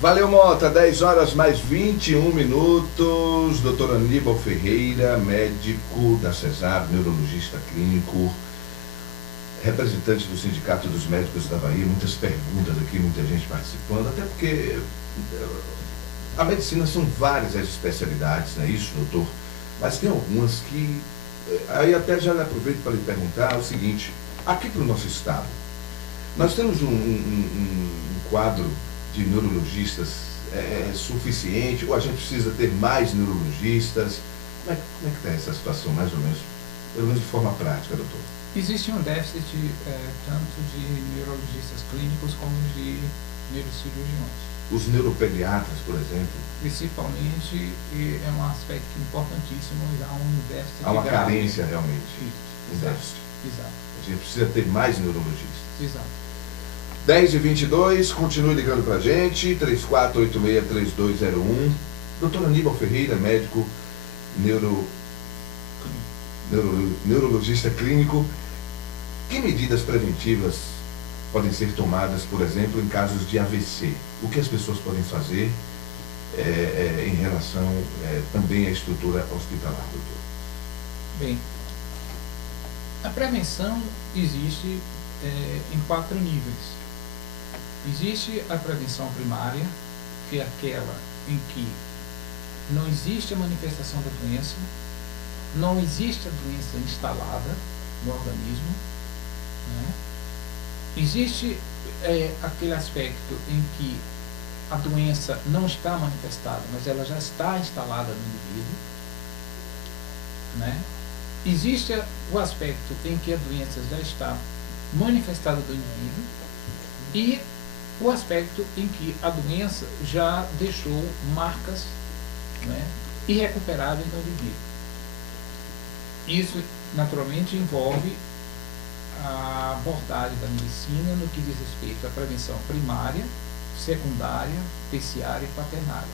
Valeu, Mota, 10 horas mais 21 minutos. Dr. Aníbal Ferreira, médico da CESAB, neurologista clínico, representante do Sindicato dos Médicos da Bahia. Muitas perguntas aqui, muita gente participando, até porque a medicina são várias as especialidades, não é isso, doutor? Mas tem algumas que... Aí até já aproveito para lhe perguntar o seguinte: aqui para o nosso estado, nós temos um quadro de neurologistas suficiente, ou a gente precisa ter mais neurologistas? Como é que está essa situação, mais ou menos, pelo menos de forma prática, doutor? Existe um déficit tanto de neurologistas clínicos como de neurocirurgiões. Os neuropediatras, por exemplo? Principalmente, é um aspecto importantíssimo, há um déficit. Há uma carência realmente, um déficit. Exato. A gente precisa ter mais neurologistas. Exato. 10h22, continue ligando para a gente, 3486-3201. Doutor Aníbal Ferreira, médico, neurologista clínico. Que medidas preventivas podem ser tomadas, por exemplo, em casos de AVC? O que as pessoas podem fazer em relação também à estrutura hospitalar, doutor? Bem, a prevenção existe em 4 níveis. Existe a prevenção primária, que é aquela em que não existe a manifestação da doença, não existe a doença instalada no organismo, né? Existe aquele aspecto em que a doença não está manifestada, mas ela já está instalada no indivíduo, né? Existe o aspecto em que a doença já está manifestada do indivíduo e o aspecto em que a doença já deixou marcas, né, irrecuperáveis no indivíduo. Isso, naturalmente, envolve a abordagem da medicina no que diz respeito à prevenção primária, secundária, terciária e quaternária.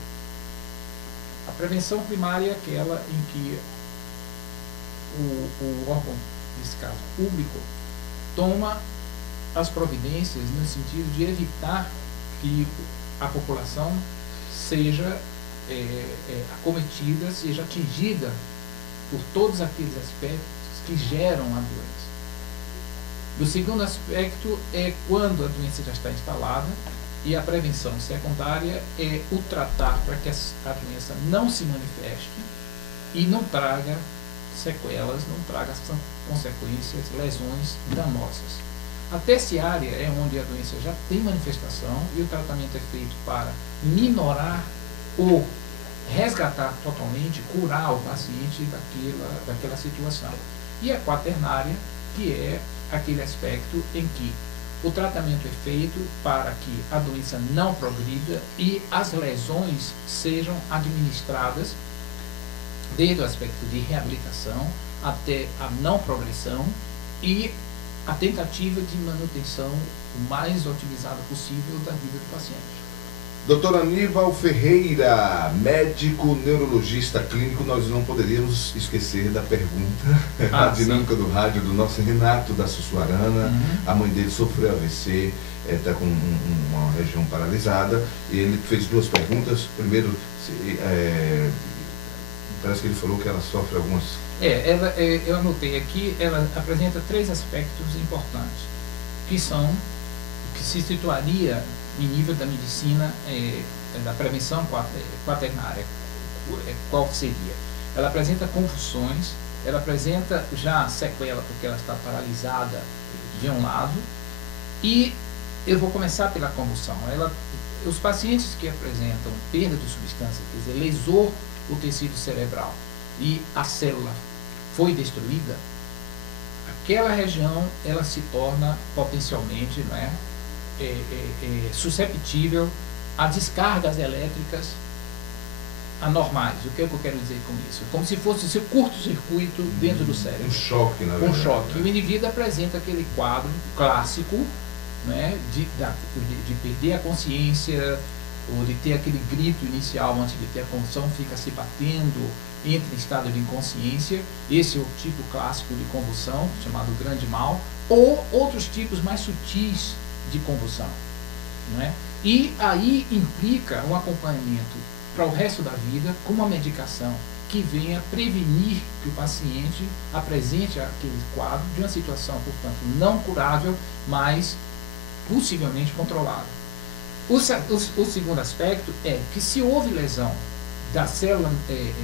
A prevenção primária é aquela em que o órgão, nesse caso público, toma as providências no sentido de evitar que a população seja acometida, seja atingida por todos aqueles aspectos que geram a doença. O segundo aspecto é quando a doença já está instalada, e a prevenção secundária é o tratar para que a doença não se manifeste e não traga sequelas, não traga consequências, lesões danosas. A terciária é onde a doença já tem manifestação e o tratamento é feito para minorar ou resgatar totalmente, curar o paciente daquela situação. E a quaternária, que é aquele aspecto em que o tratamento é feito para que a doença não progrida e as lesões sejam administradas desde o aspecto de reabilitação até a não progressão e a tentativa de manutenção o mais otimizada possível da vida do paciente. Doutor Aníbal Ferreira, médico neurologista clínico, nós não poderíamos esquecer da pergunta, a dinâmica do rádio do nosso Renato da Sussuarana. A mãe dele sofreu AVC, está com uma região paralisada, e ele fez 2 perguntas. Primeiro, parece que ele falou que ela sofre algumas... eu anotei aqui, ela apresenta 3 aspectos importantes, que são o que se situaria em nível da medicina, da prevenção quaternária. Qual seria? Ela apresenta convulsões, ela apresenta já sequela porque ela está paralisada de um lado, e eu vou começar pela convulsão. Os pacientes que apresentam perda de substância, quer dizer, lesou o tecido cerebral e a célula foi destruída, aquela região ela se torna potencialmente, não é, susceptível a descargas elétricas anormais. O que é que eu quero dizer com isso? Como se fosse esse curto-circuito dentro do cérebro. Um choque, na verdade. Um choque. Né? E o indivíduo apresenta aquele quadro clássico, né, de perder a consciência, ou de ter aquele grito inicial antes de ter a convulsão, fica se batendo, entra em estado de inconsciência. Esse é o tipo clássico de convulsão, chamado grande mal, ou outros tipos mais sutis de convulsão. Né? E aí implica um acompanhamento para o resto da vida com uma medicação que venha prevenir que o paciente apresente aquele quadro de uma situação, portanto, não curável, mas possivelmente controlada. O segundo aspecto é que, se houve lesão da célula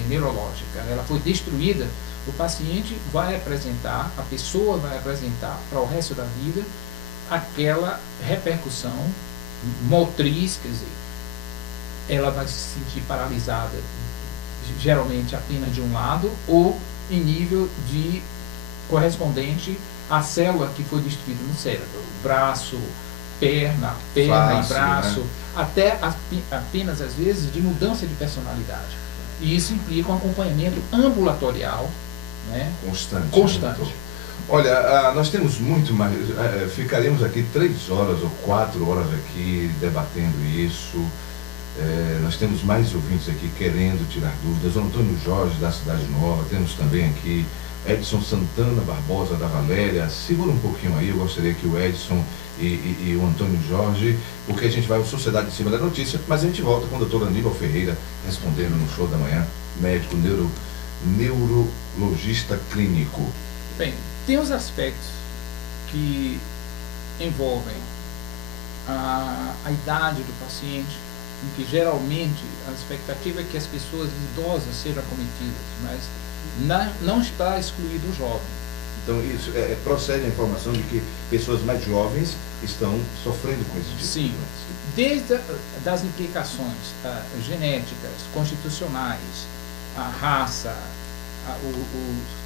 neurológica, ela foi destruída, o paciente vai apresentar, a pessoa vai apresentar para o resto da vida aquela repercussão motriz, quer dizer, ela vai se sentir paralisada, geralmente apenas de um lado, ou em nível de correspondente à célula que foi destruída no cérebro, braço, perna Fácil, e braço, né? até apenas às vezes de mudança de personalidade. E isso implica um acompanhamento ambulatorial, né? Constante. Né? Olha, nós temos muito mais, ficaremos aqui 3 horas ou 4 horas aqui debatendo isso. Nós temos mais ouvintes aqui querendo tirar dúvidas. O Antônio Jorge, da Cidade Nova, temos também aqui Edson Santana Barbosa, da Valéria. Segura um pouquinho aí, eu gostaria que o Edson e o Antônio Jorge, porque a gente vai ao Sociedade em Cima da Notícia, mas a gente volta com o Dr. Aníbal Ferreira respondendo no Show da Manhã, médico neurologista clínico. Bem, tem os aspectos que envolvem a idade do paciente, em que geralmente a expectativa é que as pessoas idosas sejam acometidas, mas não está excluído o jovem. Então, isso procede a informação de que pessoas mais jovens estão sofrendo com esse tipo Sim, de doença. desde das implicações genéticas, constitucionais, a raça, o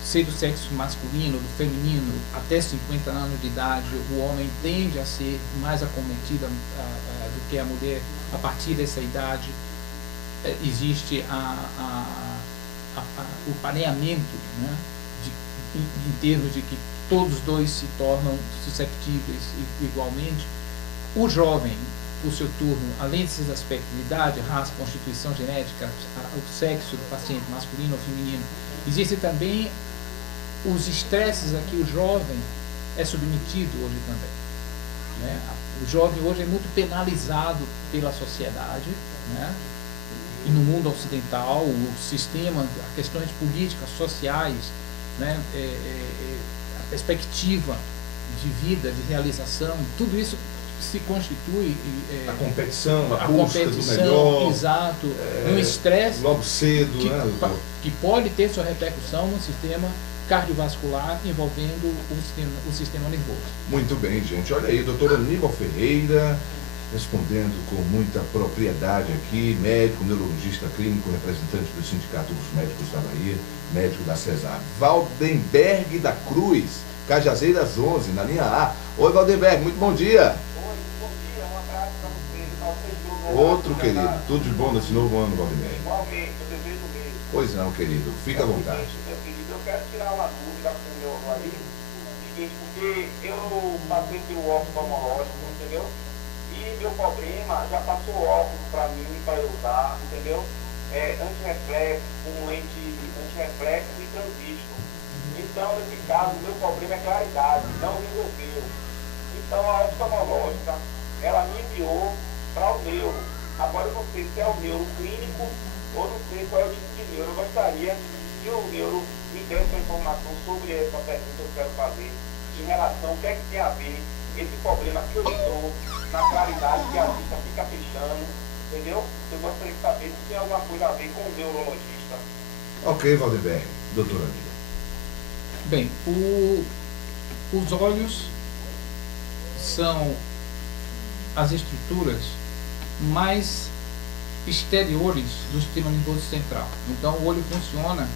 ser do sexo masculino, do feminino, até 50 anos de idade, o homem tende a ser mais acometido do que a mulher a partir dessa idade. Existe o pareamento, né, em termos de que todos dois se tornam susceptíveis igualmente. O jovem, por seu turno, além desses aspectos de idade, raça, constituição genética, o sexo do paciente masculino ou feminino, existem também os estresses a que o jovem é submetido hoje também. Né? O jovem hoje é muito penalizado pela sociedade, né? E no mundo ocidental, o sistema, questões políticas, sociais, né? A perspectiva de vida, de realização, tudo isso se constitui a competição, a busca competição, do melhor, exato, um estresse logo cedo, que pode ter sua repercussão no sistema cardiovascular envolvendo o sistema nervoso. Muito bem, gente. Olha aí, doutor Aníbal Ferreira respondendo com muita propriedade aqui, médico, neurologista clínico, representante do Sindicato dos Médicos da Bahia, médico da Cesar. Valdenberg da Cruz, Cajazeiras 11, na linha A. Oi, Valdenberg, muito bom dia. Oi, bom dia, um abraço para vocês. Outro querido, tudo de bom nesse novo ano, Valdenberg. Igualmente, eu desejo mesmo. Pois não, querido, fica à vontade. Meu querido, eu quero tirar uma dúvida com o meu ali, seguinte, porque eu passei pelo oftalmológico, entendeu? E meu problema já passou óculos para mim, para eu usar, entendeu? Antirreflexo, com lente antirreflexo e transistor. Então, nesse caso, o meu problema é claridade, não resolveu. Então, a oftalmológica, ela me enviou para o neuro. Agora, eu não sei se é o neuro clínico ou não sei qual é o tipo de neuro. Eu gostaria que o neuro me desse uma informação sobre essa pergunta que eu quero fazer, em relação ao que é que tem a ver esse problema que eu estou na claridade, que a vista fica fechando, entendeu? Eu gostaria de saber se tem alguma coisa a ver com o neurologista. Ok, Valdenberg, doutor Aníbal. Bem, os olhos são as estruturas mais exteriores do sistema nervoso central. Então, o olho funciona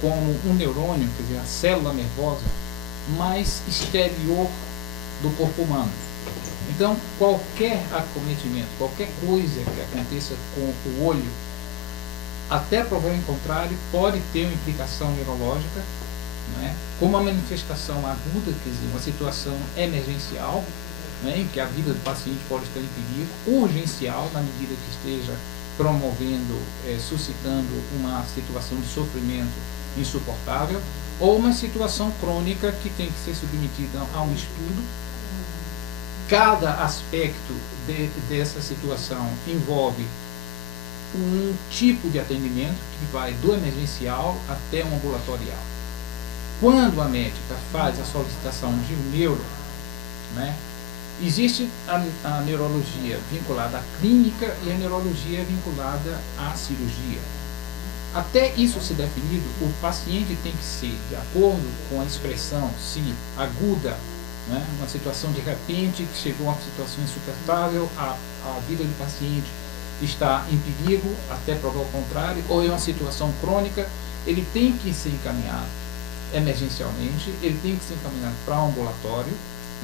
como um neurônio, quer dizer, a célula nervosa mais exterior do corpo humano. Então, qualquer acometimento, qualquer coisa que aconteça com o olho, até provar em contrário, pode ter uma implicação neurológica, né, com uma manifestação aguda, quer dizer, uma situação emergencial, né, em que a vida do paciente pode estar em perigo, urgencial, na medida que esteja promovendo, suscitando uma situação de sofrimento insuportável, ou uma situação crônica que tem que ser submetida a um estudo. Cada aspecto dessa situação envolve um tipo de atendimento que vai do emergencial até o ambulatorial. Quando a médica faz a solicitação de um neuro, né, existe a neurologia vinculada à clínica e a neurologia vinculada à cirurgia. Até isso ser definido, o paciente tem que ser, de acordo com a expressão, se aguda, né, uma situação de repente que chegou a uma situação insuportável, a vida do paciente está em perigo, até provar o contrário, ou é uma situação crônica, ele tem que ser encaminhado emergencialmente, ele tem que ser encaminhado para um ambulatório,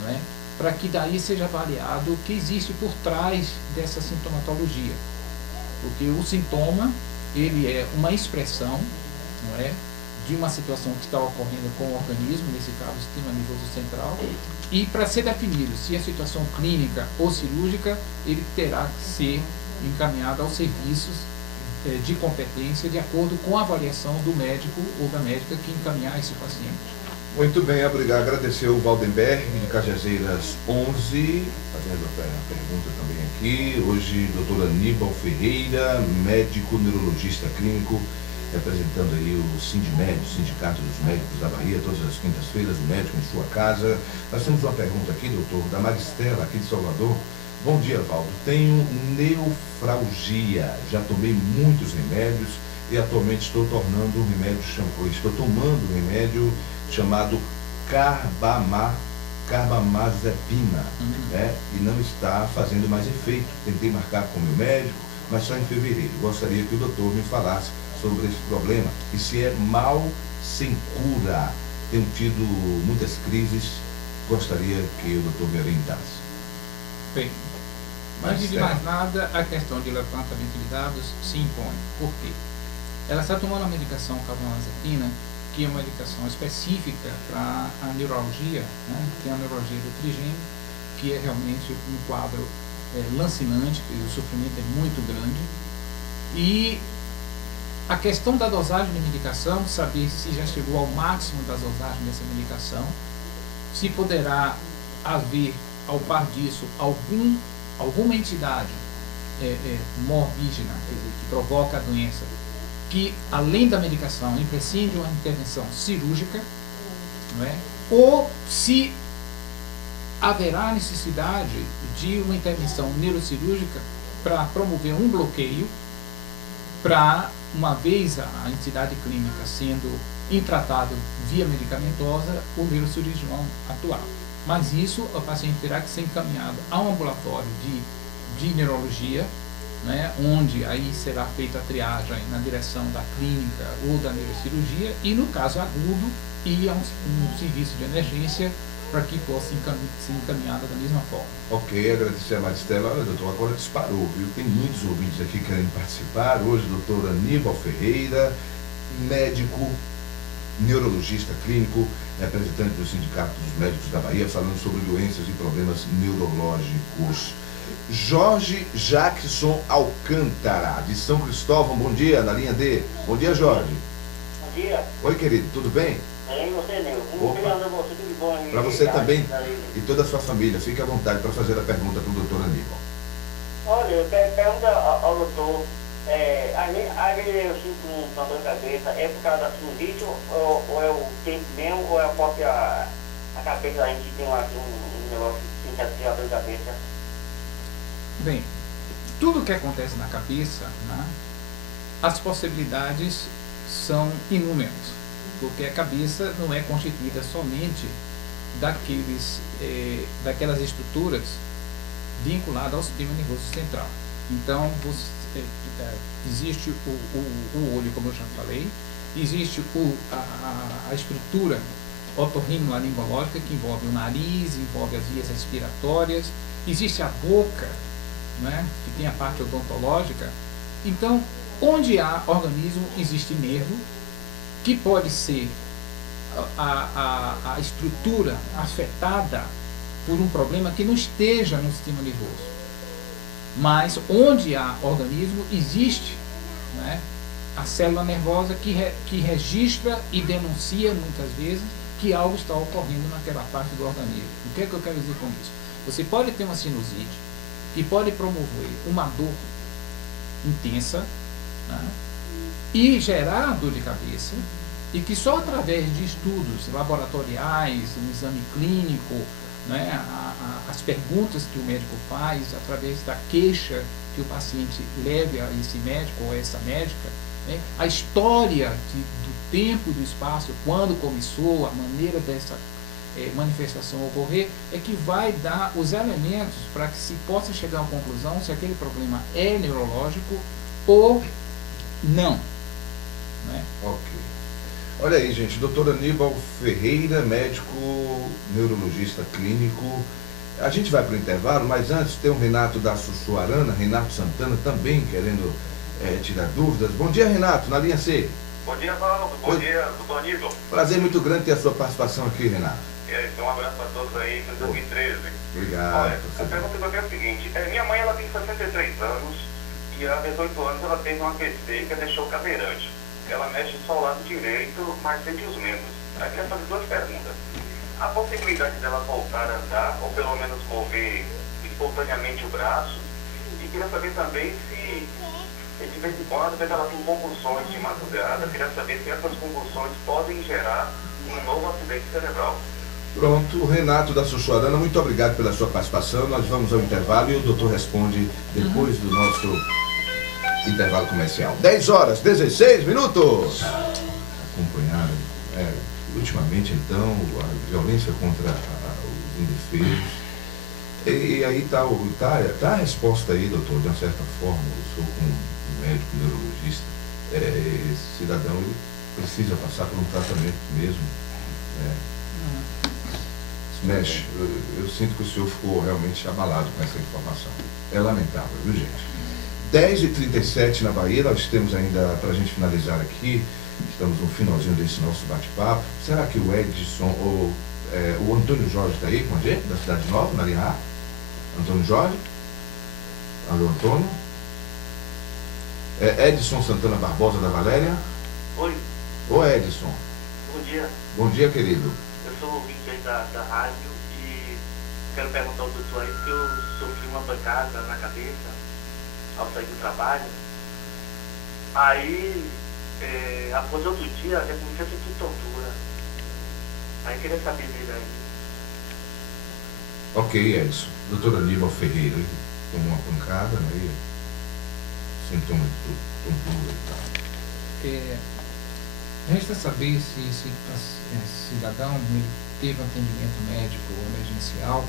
não é? Para que daí seja avaliado o que existe por trás dessa sintomatologia. Porque o sintoma, ele é uma expressão, não é, de uma situação que está ocorrendo com o organismo, nesse caso o sistema nervoso central, e para ser definido se é situação clínica ou cirúrgica, ele terá que ser encaminhado aos serviços de competência de acordo com a avaliação do médico ou da médica que encaminhar esse paciente. Muito bem, obrigado. Agradecer o Valdenberg, de Cajazeiras 11, fazendo a pergunta também aqui. Hoje, doutor Aníbal Ferreira, médico neurologista clínico, representando aí o Sindmed, o Sindicato dos Médicos da Bahia, todas as quintas-feiras, o médico em sua casa. Nós temos uma pergunta aqui, doutor, da Maristela, aqui de Salvador. Bom dia, Valdo. Tenho neurofralgia, já tomei muitos remédios e atualmente estou tomando um remédio chamado carbamazepina, né? E não está fazendo mais efeito. Tentei marcar com o meu médico, mas só em fevereiro. Gostaria que o doutor me falasse sobre esse problema e se é mal sem cura. Tenho tido muitas crises, gostaria que o doutor me orientasse. Bem, antes de mais nada, a questão de levantamento de dados se impõe. Por quê? Ela está tomando uma medicação carbamazepina, que é uma medicação específica para a neuralgia, né? Que é a neuralgia do trigêmeo, que é realmente um quadro lancinante, que o sofrimento é muito grande. E a questão da dosagem de medicação, saber se já chegou ao máximo das dosagens dessa medicação, se poderá haver, ao par disso, alguma entidade morbígena, quer dizer, que provoca a doença, que além da medicação imprescinde de uma intervenção cirúrgica, não é? Ou se haverá necessidade de uma intervenção neurocirúrgica para promover um bloqueio, para, uma vez a entidade clínica sendo intratável via medicamentosa, o neurocirurgião atuar. Mas isso, o paciente terá que ser encaminhado a um ambulatório de neurologia, né, onde aí será feita a triagem na direção da clínica ou da neurocirurgia e, no caso agudo, ir a um serviço de emergência para que possa ser encaminhada da mesma forma. Ok, agradecer a Maristela. Olha, doutor, agora disparou, viu? Tem muitos ouvintes aqui querendo participar. Hoje, doutor Aníbal Ferreira, médico, neurologista clínico, representante do Sindicato dos Médicos da Bahia, falando sobre doenças e problemas neurológicos. Jorge Jackson Alcântara, de São Cristóvão, bom dia, na linha D. Bom dia, Jorge. Bom dia. Oi, querido, tudo bem? Bem, você, Neu. Como anda você? Tudo bom? Para você também e toda a sua família. Fique à vontade para fazer a pergunta para o doutor Aníbal. Olha, eu pergunto ao doutor, aí eu sinto uma dor de cabeça, é por causa da sinusite ou é o tempo mesmo, ou é a própria a cabeça, a gente tem um negócio que sente a dor de cabeça? Bem, tudo que acontece na cabeça, né, as possibilidades são inúmeras, porque a cabeça não é constituída somente daquelas estruturas vinculadas ao sistema nervoso central. Então, existe o olho, como eu já falei, existe a estrutura otorrinolaringológica, que envolve o nariz, envolve as vias respiratórias, existe a boca, né, que tem a parte odontológica. Então, Onde há organismo, existe nervo, que pode ser a estrutura afetada por um problema que não esteja no sistema nervoso. Mas onde há organismo, existe, né, a célula nervosa que registra e denuncia muitas vezes que algo está ocorrendo naquela parte do organismo. O que é que eu quero dizer com isso? Você pode ter uma sinusite que pode promover uma dor intensa, né, e gerar dor de cabeça, e que só através de estudos laboratoriais, um exame clínico, né, as perguntas que o médico faz, através da queixa que o paciente leve a esse médico ou a essa médica, né, a história do tempo e do espaço, quando começou, a maneira dessa manifestação ocorrer, é que vai dar os elementos para que se possa chegar a uma conclusão se aquele problema é neurológico ou não. Né? Ok. Olha aí, gente, doutor Aníbal Ferreira, médico neurologista clínico. A gente vai para o intervalo, mas antes tem o Renato da Sussuarana, Renato Santana, também querendo tirar dúvidas. Bom dia, Renato, na linha C. Bom dia, Paulo. Bom dia, doutor Aníbal. Prazer muito grande ter a sua participação aqui, Renato. Um abraço para todos aí, em 2013. Obrigado. Olha, a pergunta que eu tenho é a seguinte: minha mãe ela tem 63 anos e há 18 anos ela teve um AVC que a deixou cadeirante. Ela mexe só o lado direito, mas sente os membros. Aí eu queria fazer duas perguntas. A possibilidade dela voltar a andar, ou pelo menos mover espontaneamente o braço, e queria saber também se de vez em quando, às vezes ela tem convulsões de madrugada, queria saber se essas convulsões podem gerar um novo acidente cerebral. Pronto, o Renato da Sussuarana, muito obrigado pela sua participação. Nós vamos ao intervalo e o doutor responde depois do nosso intervalo comercial. 10 horas, 16 minutos. Acompanhado, ultimamente então, a violência contra os indefesos. E aí tá a resposta aí, doutor, de uma certa forma. Eu sou um médico neurologista. Esse cidadão ele precisa passar por um tratamento mesmo. Mexe, eu sinto que o senhor ficou realmente abalado com essa informação. É lamentável, viu, gente? 10h37 na Bahia, nós temos ainda, para a gente finalizar aqui, estamos no finalzinho desse nosso bate-papo. Será que o Edson, ou o Antônio Jorge está aí com a gente, da Cidade Nova, na linha A? Antônio Jorge? Alô, Antônio? Edson Santana Barbosa, da Valéria? Oi. Ô, Edson. Bom dia. Bom dia, querido. Eu sou ouvinte aí da rádio e quero perguntar ao doutor aí que eu sofri uma pancada na cabeça ao sair do trabalho. Aí, após outro dia, eu comecei a sentir tontura. Aí queria saber dele aí. Ok, Edson. Doutor Aníbal Ferreira, ele tomou uma pancada, né? Sintomas de tontura e tal. Resta saber se esse cidadão ele teve atendimento médico emergencial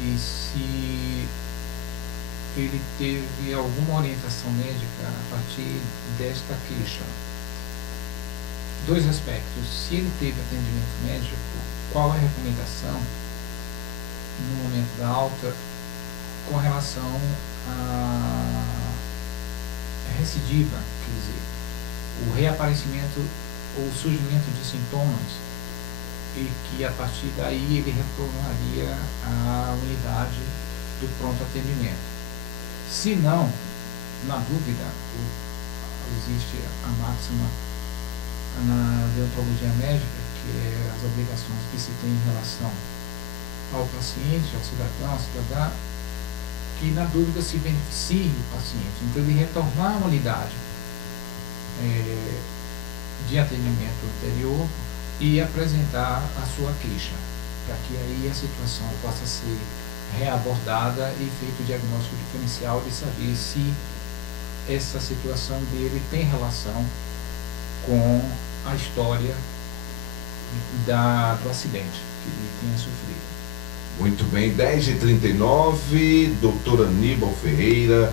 e se ele teve alguma orientação médica a partir desta queixa. Dois aspectos. Se ele teve atendimento médico, qual é a recomendação no momento da alta com relação à recidiva, quer dizer, o reaparecimento ou o surgimento de sintomas e que a partir daí ele retornaria à unidade do pronto atendimento. Se não, na dúvida, existe a máxima na deontologia médica, que é as obrigações que se tem em relação ao paciente, ao cidadão, à cidadã, que na dúvida se beneficie o paciente. Então ele retornar à unidade de atendimento anterior e apresentar a sua queixa, para que aí a situação possa ser reabordada e feito o diagnóstico diferencial de saber se essa situação dele tem relação com a história do acidente que ele tenha sofrido. Muito bem, 10h39, doutor Aníbal Ferreira,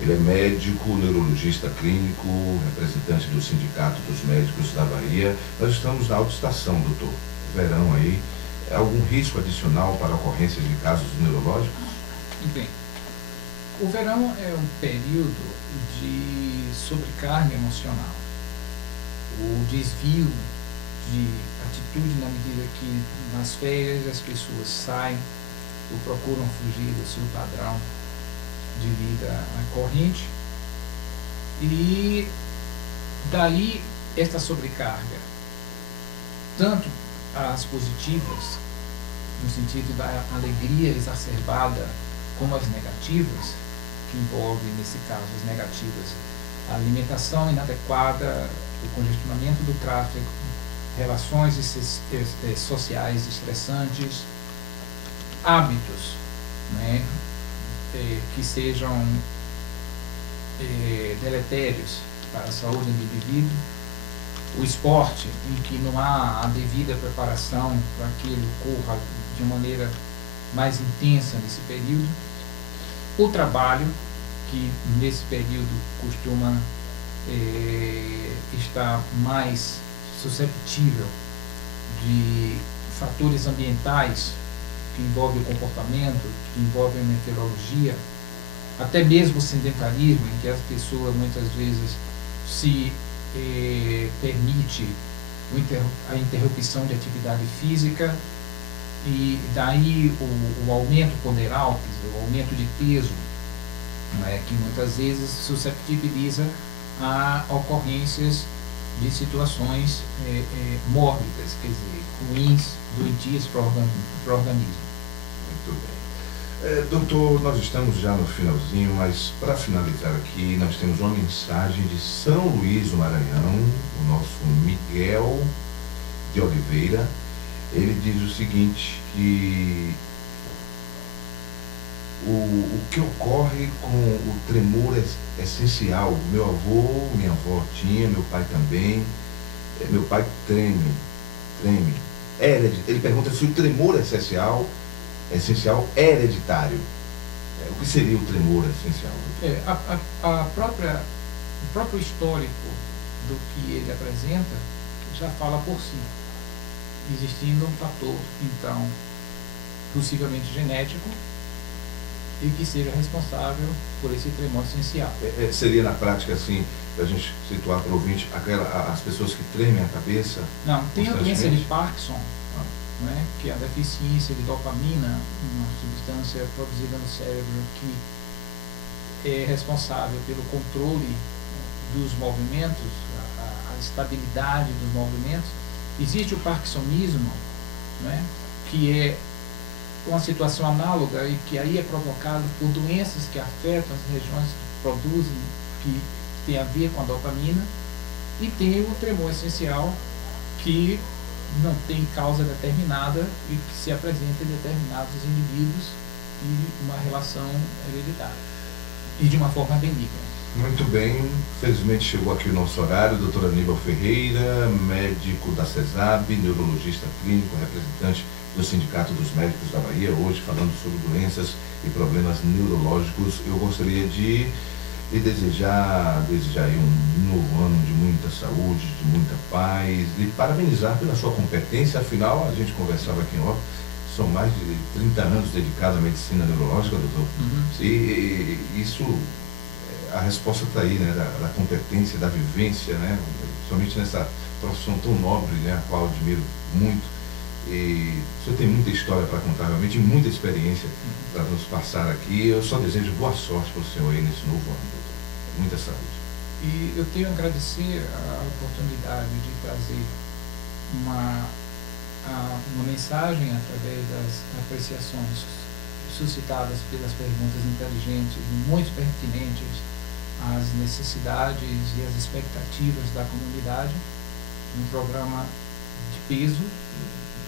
ele é médico, neurologista clínico, representante do Sindicato dos Médicos da Bahia. Nós estamos na autoestação, doutor. Verão aí. Algum risco adicional para a ocorrência de casos neurológicos? Bem, O verão é um período de sobrecarga emocional. O desvio de atitude na medida que nas férias as pessoas saem ou procuram fugir do seu padrão de vida corrente. E daí esta sobrecarga, tanto as positivas, no sentido da alegria exacerbada, como as negativas, que envolvem, nesse caso, as negativas, a alimentação inadequada, o congestionamento do tráfego, relações sociais estressantes, hábitos, né, que sejam deletérios para a saúde do indivíduo, o esporte, em que não há a devida preparação para que ele ocorra de maneira mais intensa nesse período, o trabalho, que nesse período costuma estar mais susceptível de fatores ambientais que envolvem o comportamento, que envolvem a meteorologia, até mesmo o sedentarismo, em que as pessoas muitas vezes se permite a interrupção de atividade física, e daí o aumento ponderal, quer dizer, o aumento de peso, né, que muitas vezes susceptibiliza a ocorrências de situações mórbidas, quer dizer, ruins, doentias para o organismo. Muito bem. Doutor, nós estamos já no finalzinho, mas para finalizar aqui, nós temos uma mensagem de São Luís do Maranhão, o nosso Miguel de Oliveira. Ele diz o seguinte, que o que ocorre com o tremor essencial, meu avô, minha avó tinha, meu pai também, meu pai treme. Ele pergunta se o tremor essencial é hereditário. O que seria o tremor essencial? O próprio histórico do que ele apresenta já fala por si, existindo um fator, então, possivelmente genético, e que seja responsável por esse tremor essencial. Seria na prática, assim, para a gente situar para o ouvinte, as pessoas que tremem a cabeça? Não, tem a doença de Parkinson, né, que é a deficiência de dopamina, uma substância produzida no cérebro que é responsável pelo controle dos movimentos, a estabilidade dos movimentos. Existe o parkinsonismo, né, que é uma situação análoga e que aí é provocado por doenças que afetam as regiões que produzem, que tem a ver com a dopamina, e tem o tremor essencial, que não tem causa determinada e que se apresenta em determinados indivíduos e uma relação hereditária, e de uma forma benigna. Muito bem, felizmente chegou aqui o nosso horário. Doutor Aníbal Ferreira, médico da CESAB, neurologista clínico, representante do Sindicato dos Médicos da Bahia, hoje falando sobre doenças e problemas neurológicos. Eu gostaria de desejar aí um novo ano de muita saúde, de muita paz, de parabenizar pela sua competência. Afinal, a gente conversava aqui em off, são mais de 30 anos dedicados à medicina neurológica, doutor. E isso, a resposta está aí, né, da competência, da vivência, né, principalmente nessa profissão tão nobre, né, a qual admiro muito. E o senhor tem muita história para contar, realmente, muita experiência para nos passar aqui. Eu só desejo boa sorte para o senhor aí nesse novo ano, doutor. Muita saúde. E eu tenho a agradecer a oportunidade de trazer uma mensagem através das apreciações suscitadas pelas perguntas inteligentes e muito pertinentes às necessidades e às expectativas da comunidade. Um programa de peso,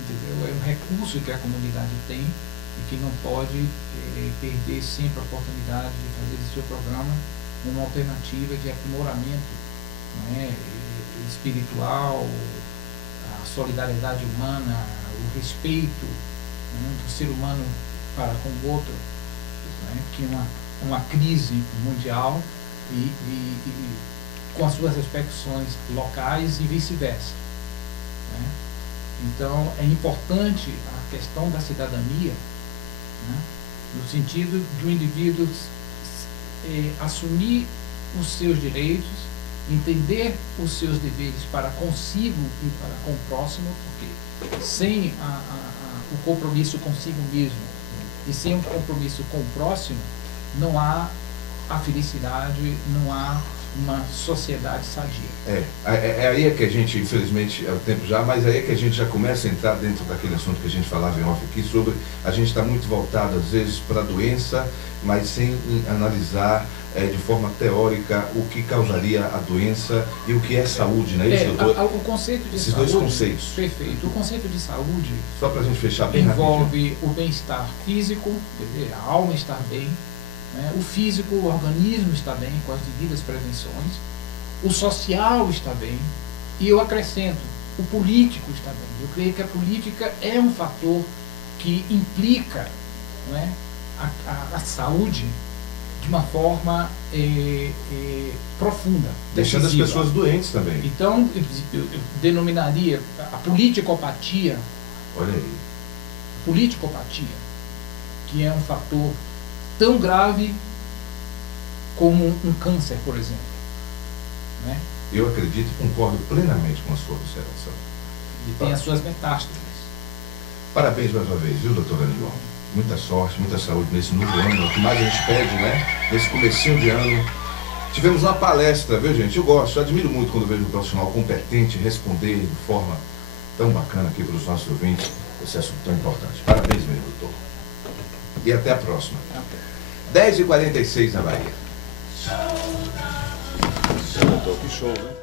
entendeu? É um recurso que a comunidade tem e que não pode perder sempre a oportunidade de fazer do seu programa uma alternativa de aprimoramento, né, espiritual, a solidariedade humana, o respeito, né, do ser humano para com o outro, né, que uma crise mundial e com as suas repercussões locais e vice-versa, né? Então é importante a questão da cidadania, né, no sentido de o indivíduo assumir os seus direitos, entender os seus deveres para consigo e para com o próximo, porque sem o compromisso consigo mesmo e sem um compromisso com o próximo, não há a felicidade, não há uma sociedade sadia. É aí que a gente, infelizmente, é o tempo já, mas aí é que a gente já começa a entrar dentro daquele assunto que a gente falava em off aqui, sobre a gente está muito voltado, às vezes, para a doença, mas sem analisar de forma teórica o que causaria a doença e o que é saúde, não é isso, doutor? O conceito de Esses saúde, dois conceitos. Perfeito. O conceito de saúde, só para a gente fechar bem envolve rapidinho, o bem-estar físico, quer dizer, a alma estar bem, né? O físico, o organismo está bem, com as devidas prevenções, o social está bem, e eu acrescento, o político está bem. Eu creio que a política é um fator que implica, não é, a saúde de uma forma profunda, deixando decisiva. as pessoas doentes também. Então, eu denominaria a politicopatia, Olha aí. politicopatia, que é um fator tão grave como um câncer, por exemplo. Né? Eu acredito e concordo plenamente com a sua observação. E tem as suas metástases. Parabéns mais uma vez, viu, doutora Aníbal? Muita sorte, muita saúde nesse novo ano, o que mais a gente pede, né? Nesse comecinho de ano. Tivemos uma palestra, viu, gente? Eu gosto, eu admiro muito quando vejo um profissional competente responder de forma tão bacana aqui para os nossos ouvintes esse assunto tão importante. Parabéns, meu doutor. E até a próxima. 10h46 na Bahia. Doutor, que show, né?